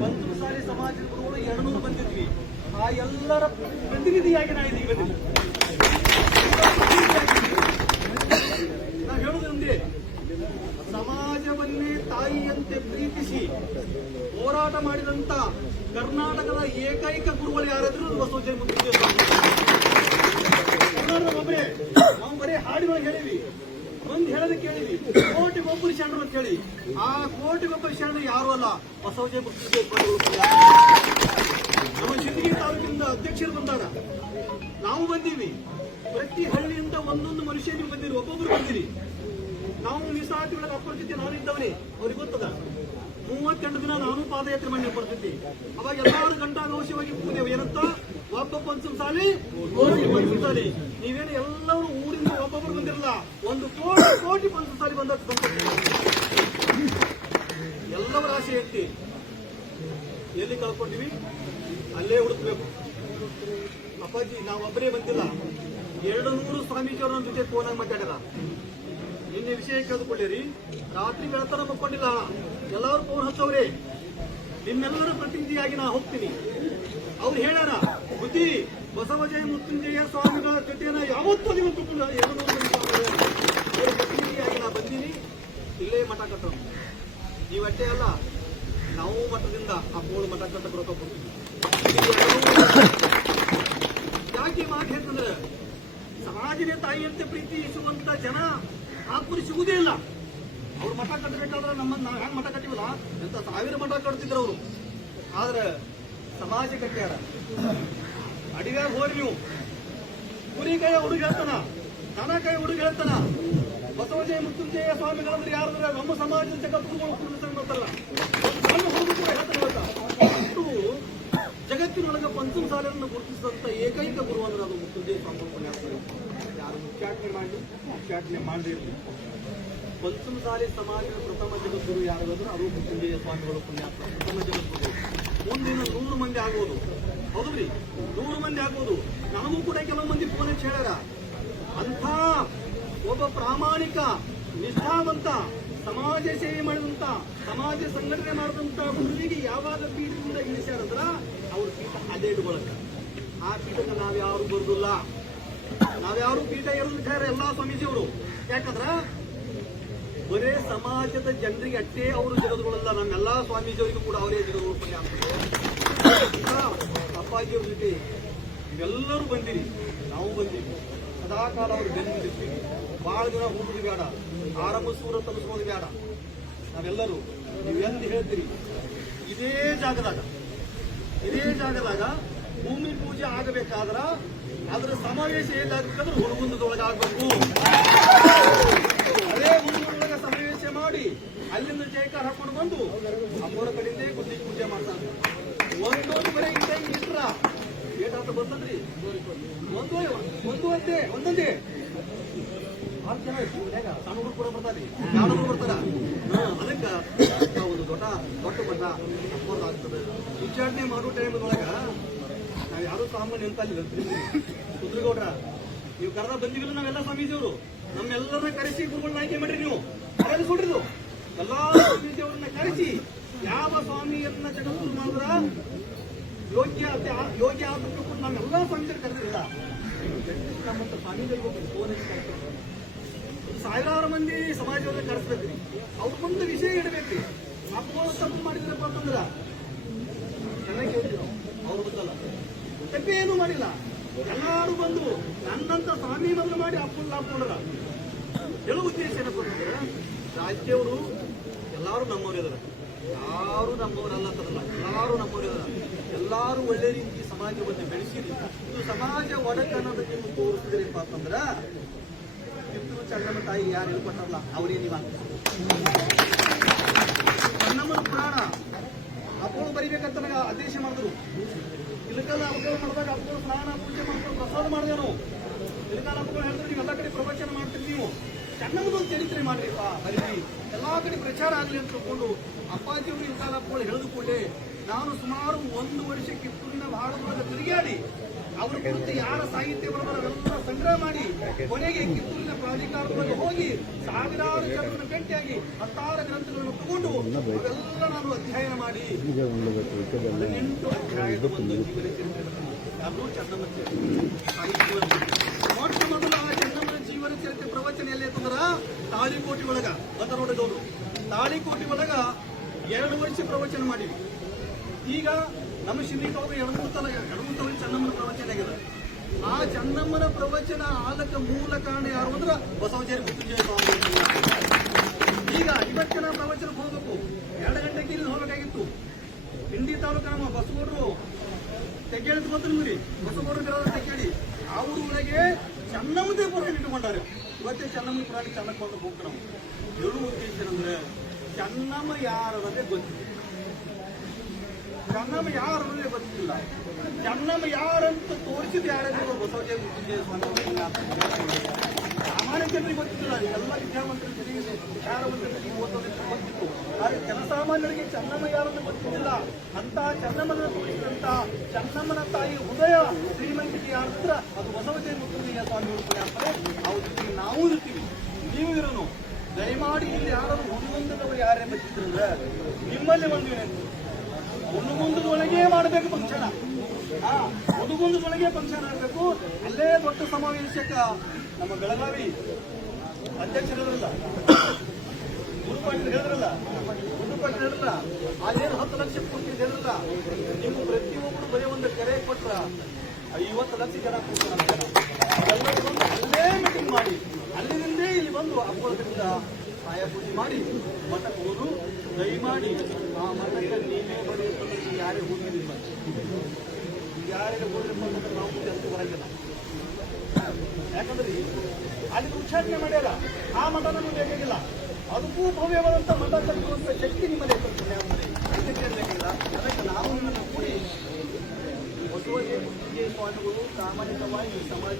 ಪಂಚಮಸಾಲಿ ಸಮಾಜದ ಗುರುಗಳು ಎರಡು ನೂರು ಬಂದಿದ್ವಿ ಆ ಎಲ್ಲರ ಪ್ರತಿನಿಧಿಯಾಗಿ ನಾ ಇದೀಗ ಬಂದಿದ್ದೆ. ನಾವು ಹೇಳುದು ಒಂದೇ ಸಮಾಜವನ್ನೇ ತಾಯಿಯಂತೆ ಪ್ರೀತಿಸಿ ಹೋರಾಟ ಮಾಡಿದಂತ ಕರ್ನಾಟಕದ ಏಕೈಕ ಗುರುಗಳು ಯಾರಾದ್ರೂ ಬಸವಜಯ ಮುಖ್ಯ ಒಬ್ಬರೇ ನಾವು ಬರೀ ಹಾಡುಗಳು ಹೇಳಿವಿ ಬಂದು ಹೇಳೋದು ಕೇಳಿವಿ ಕೋಟಿ ಒಬ್ಬರು ಶರಣರು ಅಂತ ಆ ಕೋಟಿ ಬಸವ ಶರಣರು ಯಾರು ಅಲ್ಲ. ಬಸವ ನಮ್ಮ ಸಿಂದಗಿ ತಾಲೂಕಿನಿಂದ ಅಧ್ಯಕ್ಷರು ಬಂದಾರ. ನಾವು ಬಂದೀವಿ. ಪ್ರತಿ ಹಳ್ಳಿಯಿಂದ ಒಂದೊಂದು ಮನುಷ್ಯನಿಗೆ ಬಂದಿರಿ. ಒಬ್ಬೊಬ್ರು ಬಂದಿರಿ. ನಾವು ಮೀಸಲಾತಿಗಳ ಅಪರಿಸ್ಥಿತಿ ನಾನು ಇದ್ದವನೇ. ಅವ್ರಿಗೆ ಗೊತ್ತದ? ಮೂವತ್ತೆಂಟು ದಿನ ನಾನು ಪಾದಯಾತ್ರೆ ಮಾಡಿ ಪರಿಸ್ಥಿತಿ ಅವಾಗ ಎಲ್ಲಾರು ಗಂಟಾಘೋಷವಾಗಿ ಪೂಜೆ ಏನಂತ? ಒಬ್ಬ ಪಂಚಮಸಾಲಿ ಕೋಟಿ ಪಂಚಮಸಾಲಿ ನೀವೇನು ಎಲ್ಲರೂ ಊರಿಂದ ಒಬ್ಬೊಬ್ರು ಬಂದಿರಲ್ಲ. ಒಂದು ಕೋಟಿ ಕೋಟಿ ಪಂಚಮಸಾಲಿ ಬಂದ ಎಲ್ಲವರ ಆಸೆ ಎತ್ತಿ ಎಲ್ಲಿ ಕಳ್ಕೊಂಡಿವಿ? ಅಲ್ಲೇ ಹುಡುಕ್ಬೇಕು. ಅಪ್ಪಾಜಿ, ನಾವು ಒಬ್ಬರೇ ಬಂದಿಲ್ಲ. ಎರಡು ನೂರು ಸ್ವಾಮೀಜಿಯವರು ಜೊತೆ ಜೊತೆ ಫೋನಾಗಿ ಮಾತಾಡ್ಯಾರ ನಿನ್ನೆ ವಿಷಯ ಕೇಳಿಕೊಳ್ಳಿರಿ ರಾತ್ರಿ ಬೆಳತನ ಮಕ್ಕೊಂಡಿಲ್ಲ. ಎಲ್ಲರೂ ಫೋನ್ ಹಚ್ಚವ್ರೆ. ನಿಮ್ಮೆಲ್ಲರ ಪ್ರತಿನಿಧಿಯಾಗಿ ನಾ ಹೋಗ್ತೀನಿ. ಅವ್ರು ಹೇಳ್ಯಾರ, ಬುದ್ಧಿ, ಬಸವಜಯ ಮೃತ್ಯುಂಜಯ ಸ್ವಾಮಿಗಳ ಜೊತೆನ ಯಾವತ್ತೂ ನೀವು ಎರಡು ನೂರು. ಪ್ರತಿನಿಧಿಯಾಗಿ ನಾ ಬಂದೀನಿ. ಇಲ್ಲೇ ಮಠ ಕಟ್ಟೋದು. ನೀವಷ್ಟೇ ಅಲ್ಲ ನಾವು ಮಠದಿಂದ ಆ ಮಠ ಕಟ್ಟಕ್ಕೆ ರೊಕ್ಕ ಕೊಡ್ತೀವಿ ಯಾಕೆ ಮಾತು ಹೇಳ್ತಂದ್ರೆ ಸಮಾಜನೇ ತಾಯಿಯಂತೆ ಪ್ರೀತಿಸುವಂತ ಜನ ಆತ್ಮರು ಸಿಗುವುದೇ ಇಲ್ಲ. ಅವ್ರು ಮಠ ಕಟ್ಟಬೇಕಾದ್ರೆ ನಮ್ಮ ನಾವು ಹೆಂಗ್ ಮಠ ಕಟ್ಟಿವಲ್ಲ? ಎಂತ ಸಾವಿರ ಮಠ ಕಟ್ತಿದ್ರು ಅವರು. ಆದ್ರೆ ಸಮಾಜ ಕಟ್ಟ್ಯಾರ ಅಡಿಗಾರ ಹೋರಿ ನೀವು. ಕುರಿ ಕೈ ಹುಡುಗ ಹೇಳ್ತಾನ, ದನ ಕೈ ಹುಡುಗ ಹೇಳ್ತಾನ. ಬಸವಜಯ ಮೃತ್ಯುಂಜಯ ಸ್ವಾಮಿಗಳಂದ್ರೆ ಯಾರಂದ್ರೆ ನಮ್ಮ ಸಮಾಜದ ಜಗತ್ತು ಕುರುಸಂಗತ್ತಲ್ಲ ಸಣ್ಣ ಹುಡುಗ ಕೂಡ ಹೇಳ್ತಾನೆ ಇವತ್ತ. ಅಷ್ಟು ಜಗತ್ತಿನೊಳಗ ಸಾಲನ್ನು ಗುರುತಿಸಿದಂತ ಏಕೈಕ ಗುರು ಅಂದ್ರೆ ಅದು ಮೃತ್ಯುಂಜಯ ಸ್ವಾಮಿ ಆಗ್ತದೆ ಯಾರು ಮುಖ್ಯಾಟನೆ ಮಾಡಲಿ ಮುಖ್ಯಾಟನೆ ಮಾಡಿರಲಿ ಪಂಚಮಸಾಲಿ ಸಮಾಜದ ಪ್ರಥಮ ಜಗದ್ಗುರು ಯಾರು ಅಂದ್ರೆ ಅದು ಮೃತ್ಯುಂಜಯ ಸ್ವಾಮಿಗಳು ಪುಣ್ಯಾತ್ಮ. ಪ್ರಥಮ ಜಗದ್ಗುರು. ಮುಂದಿನ ನೂರು ಮಂದಿ ಆಗೋದು ಹೌದ್ರಿ ನೂರು ಮಂದಿ ಆಗೋದು ನಾವು ಕೂಡ ಕೆಲವು ಮಂದಿ ಫೋನ್ ಹೇಳ್ಯಾರ. ಅಂಥ ಒಬ್ಬ ಪ್ರಾಮಾಣಿಕ, ನಿಷ್ಠಾವಂತ, ಸಮಾಜ ಸೇವೆ ಮಾಡಿದಂತ, ಸಮಾಜ ಸಂಘಟನೆ ಮಾಡಿದಂತ ಗುರುವಿಗೆ ಯಾವಾಗ ಪೀಠದಿಂದ ಇಳಿಸ್ಯಾರಂದ್ರ, ಅವ್ರ ಪೀಠ ಅದೇ ಇಟ್ಕೊಳಕ ಆ ಪೀಠಕ್ಕೆ ನಾವ್ಯಾರು ಬರುದಿಲ್ಲ ನಾವ್ಯಾರು ಪೀಠ ಇರೋದಕ್ಕೆ ಎಲ್ಲಾ ಸ್ವಾಮೀಜಿಯವರು. ಯಾಕಂದ್ರ ಬರೇ ಸಮಾಜದ ಜನರಿಗೆ ಅಷ್ಟೇ ಅವರು ಜಗದ್ಗಳಲ್ಲ ನಮ್ಮೆಲ್ಲಾ ಸ್ವಾಮೀಜಿಯವರಿಗೂ ಕೂಡ ಅವರೇ ಜಗದ್ಗಳು ಅಪ್ಪಾಜಿಯವ್ರ ಜೊತೆ ಎಲ್ಲರೂ ಬಂದಿರಿ. ನಾವು ಬಂದಿವಿ. ಸದಾ ಕಾಲ ಅವ್ರು ಬೆನ್ನು ನಿಲ್ಲಿಸ್ತೀವಿ ಬಹಳ ದಿನ ಹೋಗುದು ಬೇಡ. ಆರಂಭ ಸೂರ ತಲುಪಿಸೋದು ಬೇಡ. ನಾವೆಲ್ಲರೂ ನೀವು ಎಂದು ಹೇಳ್ತೀರಿ? ಇದೇ ಜಾಗದಾಗ. ಇದೇ ಜಾಗದಾಗ ಭೂಮಿ ಪೂಜೆ ಆಗಬೇಕಾದ್ರ ಅದರ ಸಮಾವೇಶ ಎಲ್ಲಾಗಬೇಕಾದ್ರೆ ಹುಡುಗುಂದದೊಳಗಾಗಬೇಕು. ಅದೇ ಹುಡುಗರೊಳಗೆ ಸಮಾವೇಶ ಮಾಡಿ ಅಲ್ಲಿಂದ ಜೈಕಾರ ಹಾಕೊಂಡು ಬಂದು ಅಮ್ಮೋರ ಕಡೆಯಿಂದ ಗುದ್ದಿ ಪೂಜೆ ಮಾಡ್ತಾರೆ. ಒಂದೊಂದು ಬರೀ ಇಂತ ಇಟ್ರ ಏಟಾತ ಬಂತಂದ್ರಿ ಒಂದು ಒಂದು ಅಂತೆ ಒಂದೊಂದೇ. ಜನ ಸಣ್ಣ ಹುಡುಗರು ಕೂಡ ಬರ್ತಾರೆ. ನಾನು ಬರ್ತಾರ? ಅದಕ್ಕೆ ಒಂದು ದೊಡ್ಡ ದೊಡ್ಡ ಬಣ್ಣ ಆಗ್ತದೆ ವಿಚಾರಣೆ ಮಾಡೋ ಟೈಮ್ ಒಳಗ ಅಂತ ಅಲ್ಲಿ ಕುದ್ರಗೌಡ್ರ ನೀವು ಕರೆದ ಬಂದಿವಿಲ್ಲ ನಾವೆಲ್ಲ ಸ್ವಾಮೀಜಿಯವರು. ನಮ್ಮೆಲ್ಲರನ್ನ ಕರೆಸಿ ಗುರುಗಳನ್ನ ಆಯ್ಕೆ ಮಾಡ್ರಿ ನೀವು. ಕರೆದು. ಎಲ್ಲಾ ಸ್ವಾಮೀಜಿಯವರನ್ನ ಕರೆಸಿ ಯಾವ ಸ್ವಾಮಿಯನ್ನ ಜಗದ್ಗುರು ಮಾಡಿದ್ರ ಯೋಗ್ಯ ಯೋಗ್ಯ ಆದಕ್ಕೆ ಕೂಡ ನಮ್ಮೆಲ್ಲ ಸ್ವಾಮೀಜರು ಕರೆದಿಲ್ಲ ನಮ್ಮಂತ ಸ್ವಾಮೀಜರಿಗೆ ಫೋನ್ ಸಾವಿರಾರು ಮಂದಿ ಸಮಾಜವನ್ನ ಕರೆಸ್ಬೇಕ್ರಿ. ಅವ್ರು ಮುಂದೆ ವಿಷಯ ಇಡಬೇಕ್ರಿ. ತಪ್ಪು ಮಾಡಿದ್ರಪ್ಪ ಅಂತಂದ್ರ ಚೆನ್ನಾಗಿ ಹೇಳ್ತೀವಿ ನಾವು ಅವ್ರು ಗೊತ್ತಲ್ಲ ತಪ್ಪೇನು ಮಾಡಿಲ್ಲ. ಎಲ್ಲಾರು ಬಂದು ನನ್ನಂತ ಸ್ವಾಮಿ ಮೊದಲು ಮಾಡಿ ಅಪ್ಪಲ್ಲ ಹಾಕೊಂಡ್ರ ಕೆಲವು ಉದ್ದೇಶ ಏನಪ್ಪ ಅಂತಂದ್ರೆ ರಾಜ್ಯವರು ಎಲ್ಲಾರು ನಮ್ಮವ್ರು ಇದಾರೆ. ಯಾರು ನಮ್ಮವರಲ್ಲ ತರಲ್ಲ ಎಲ್ಲಾರು ನಮ್ಮವ್ರು ಇದಾರೆ. ಎಲ್ಲಾರು ಒಳ್ಳೆ ರೀತಿ ಸಮಾಜವನ್ನು ಬೆಳೆಸಿರಿ ಇದು ಸಮಾಜ ಒಡಕನ್ನೋದು ನೀವು ತೋರಿಸಿದ್ರಿಪ್ಪ ಅಂತಂದ್ರ, ಕಿತ್ತೂರು ಚಂದ್ರನ ತಾಯಿ ಯಾರು ಹೇಳ್ಕೊಟ್ಟಲ್ಲ ಅವರೇ ನೀವು ಚನ್ನಮ್ಮನ ಪುರಾಣ. ಅಪ್ಪಳು ಬರಿಬೇಕಂತ ನನಗೆ ಆದೇಶ ಮಾಡಿದ್ರು. ಇಲ್ಲಕಲ್ಲ ಅಪ್ಪಗಳು ಮಾಡಿದಾಗ ಅಪ್ಪಗಳು ಸ್ನಾನ ಪೂಜೆ ಮಾಡ್ಕೊಂಡು ಪ್ರಸಾದ ಮಾಡಿದೆವು ಇಲ್ಲಕಾಲ ಅಪ್ಪಗಳು ಹೇಳಿದ್ರೆ ನೀವು ಎಲ್ಲ ಕಡೆ ಪ್ರವಚನ ಮಾಡ್ತೀರಿ ನೀವು. ಚನ್ನಮ್ಮದೊಂದು ಚರಿತ್ರೆ ಮಾಡ್ರಿಪ್ಪ ಬರೀರಿ. ಎಲ್ಲಾ ಕಡೆ ಪ್ರಚಾರ ಆಗಲಿ ಅಂತ ತಿಳ್ಕೊಂಡು ಅಪ್ಪಾಜಿಯವರು ಇಲ್ಲಕಾಲ ಅಪ್ಪಗಳು ಹೇಳಿದ ನಾನು ಸುಮಾರು ಒಂದು ವರ್ಷ ಕಿತ್ತೂರಿನ ಭಾರತದೊಳಗೆ ತಿರುಗಾಡಿ ಅವರ ಕುರಿತು ಯಾರ ಸಾಹಿತ್ಯ ಬರಬರವೆಲ್ಲ ಸಂಗ್ರಹ ಮಾಡಿ, ಕೊನೆಗೆ ಕಿತ್ತೂರಿನ ಪ್ರಾಧಿಕಾರದಲ್ಲಿ ಹೋಗಿ ಸಾವಿರಾರು ಜನರನ್ನು ಭೇಟಿಯಾಗಿ ಹತ್ತಾರು ಗ್ರಂಥಗಳನ್ನು ತಗೊಂಡು ಅವೆಲ್ಲ ನಾನು ಅಧ್ಯಯನ ಮಾಡಿ. ಹದಿನೆಂಟು ಅಧ್ಯಾಯದ ಒಂದು. ಮೊಟ್ಟ ಮೊದಲ ಆ ಚನ್ನಮ್ಮನ ಜೀವನ ಚರಿತ್ರೆ ಪ್ರವಚನ ಎಲ್ಲಿ ಅಂತಂದ್ರ ತಾಳಿಕೋಟಿ ಒಳಗ. ಬಂದ ನೋಡಿದವರು ತಾಳಿಕೋಟಿ ಒಳಗ ಎರಡು ವರ್ಷ ಪ್ರವಚನ ಮಾಡಿವಿ ಈಗ ನಮ್ಮ ಶ್ರೀನಿಕ ಅವರು ಎರಡು ಮೂರು ಸಲ ಎರಡು ಮೂರು ಸಲ ಚನ್ನಮ್ಮನ ಪ್ರವಚನ ಆಗಿದೆ ಚನ್ನಮ್ಮನ ಪ್ರವಚನ ಆಲಕ ಮೂಲ ಕಾರಣ ಯಾರು ಅಂದ್ರೆ ಬಸವಜೇರಿ ಮೃತ್ಯುಂಜಯ ಸ್ವಾಮಿ ಈಗ ಇವತ್ತಿನ ಪ್ರವಚನಕ್ಕೆ ಹೋಗಬೇಕು. ಎರಡು ಗಂಟೆಗೆ ಇಲ್ಲಿ ಹೋಗಬೇಕಾಗಿತ್ತು. ಹಿಂಡಿ ತಾಲೂಕು ನಮ್ಮ ಬಸವಗೌಡರು ತೆಗ್ಗೇಳಿ ಬಂದ್ರು ನೋಡಿ. ಬಸವಗೌಡರು ತೆಗ್ಗೇಳಿ ಆ ಊರೊಳಗೆ ಚನ್ನಮ್ಮದೇ ಪುರಾಣ ಇಟ್ಟುಕೊಂಡಾರೆ. ಇವತ್ತೇ ಚನ್ನಮ್ಮನ ಪುರಾಣ ಚೆನ್ನಕ್ಕೆ ಹೋಗ್ತಾರೆ ನಾವು. ಹೇಳುವ ಉದ್ದೇಶ ಏನಂದ್ರೆ, ಚೆನ್ನಮ್ಮ ಯಾರದೇ ಗೊತ್ತಿಲ್ಲ. ಚೆನ್ನಮ್ಮ ಯಾರು ಅನ್ನೋದೇ ಗೊತ್ತಿಲ್ಲ. ಚೆನ್ನಮ್ಮ ಯಾರಂತ ತೋರಿಸಿದ ಯಾರೇ ಬಸವಜಯ ಮೃತ್ಯುಂಜಯ ಸ್ವಾಮಿ ಅವರನ್ನ ಸಾಮಾನ್ಯ ಜನರಿಗೆ ಗೊತ್ತಿಲ್ಲ, ಎಲ್ಲ ವಿದ್ಯಾವಂತರು ಜೊತೆಗೆ ವಿಚಾರವಂತರಿಗೆ ಓದೋದಕ್ಕೆ ಗೊತ್ತಿತ್ತು. ಆದರೆ ಜನಸಾಮಾನ್ಯರಿಗೆ ಚನ್ನಮ್ಮ ಯಾರನ್ನು ಗೊತ್ತಿಲ್ಲ ಅಂತ ಚನ್ನಮ್ಮನ ತೋರಿಸಿದಂತ ಚನ್ನಮ್ಮನ ತಾಯಿ ಉದಯ ಶ್ರೀಮಂತಿಕೆ ಹತ್ರ ಅದು ಬಸವಜಯ ಮೃತ್ಯುಂಜಯ ಸ್ವಾಮಿ ಅವರು ಅಂತಾರೆ. ಅವ್ರ ಜೊತೆಗೆ ನಾವು ಇರ್ತೀವಿ. ನೀವು ಇರೋನು. ದಯಮಾಡಿ ಇಲ್ಲಿ ಯಾರಾದ್ರೂ ಒಂದೊಂದದವರು ಯಾರೇ ಬಚ್ಚಿದ್ರಂದ್ರೆ ನಿಮ್ಮಲ್ಲಿ ಒಂದು ವಿನಂತಿ ಹುಡುಗುಂದದೊಳಗೆ ಮಾಡಬೇಕು ಫಂಕ್ಷನ್ ಹಾ ಒಳಗೆ ಫಂಕ್ಷನ್ ಆಗಬೇಕು. ಅಲ್ಲೇ ದೊಡ್ಡ ಸಮಾವೇಶಕ್ಕ ನಮ್ಮ ಬೆಳಗಾವಿ ಅಧ್ಯಕ್ಷರಿದ್ರಲ್ಲ ಗುರುಪಾಟೀಲ್ ಹೇಳಿದ್ರಲ್ಲ. ಗುರುಪಾಟೀಲ್ ಹೇಳಿದ್ರ ಅದೇನು ಹತ್ತು ಲಕ್ಷ ಪೂರ್ತಿ ಹೇಳಿದ್ರಲ್ಲ. ನಿಮ್ಮ ಪ್ರತಿಯೊಬ್ಬರು ಬರೀ ಒಂದು ಕರೆ ಕೊಟ್ರ ಐವತ್ತು ಲಕ್ಷ ಜನ ಬಂದು ಅಲ್ಲೇ ಮೀಟಿಂಗ್ ಮಾಡಿ. ಅಲ್ಲಿಂದೇ ಇಲ್ಲಿ ಬಂದು ಹಬ್ಬದಿಂದ ಸಹಾಯ ಪೂಜೆ ಮಾಡಿ ಮಠಕ್ಕೆ ಹೋದು ದಯಮಾಡಿ ಆ ಮಠಕ್ಕೆ ನೀವೇ ಬರೆಯುತ್ತಂದ್ರೆ ಯಾರೇ ಹೋಗಿಲ್ಲ ಯಾರಿಗೆ ಹೋಗಿರಪ್ಪ ಅಂತ ನಾವು ಅಷ್ಟು ಬರಂಗಿಲ್ಲ ಯಾಕಂದ್ರೆ ಅಲ್ಲಿ ಉಚ್ಚಾರಣೆ ಮಾಡ್ಯಾರ. ಆ ಮಠ ನಮಗೆ ಬೇಕಾಗಿಲ್ಲ. ಅದಕ್ಕೂ ಭವ್ಯವಾದಂತ ಮಠ ಕಟ್ಟುವಂತ ಶಕ್ತಿ ನಿಮ್ಮಲ್ಲಿ ಇರ್ತದೆ. ಅದಕ್ಕೆ ನಾವು ನಿಮ್ಮನ್ನು ಕೂಡಿ ಬಸವಜಯ ಸ್ವಾಮಿಗಳು ಸಾಮಾನ್ಯವಾಗಿ ಸಮಾಜ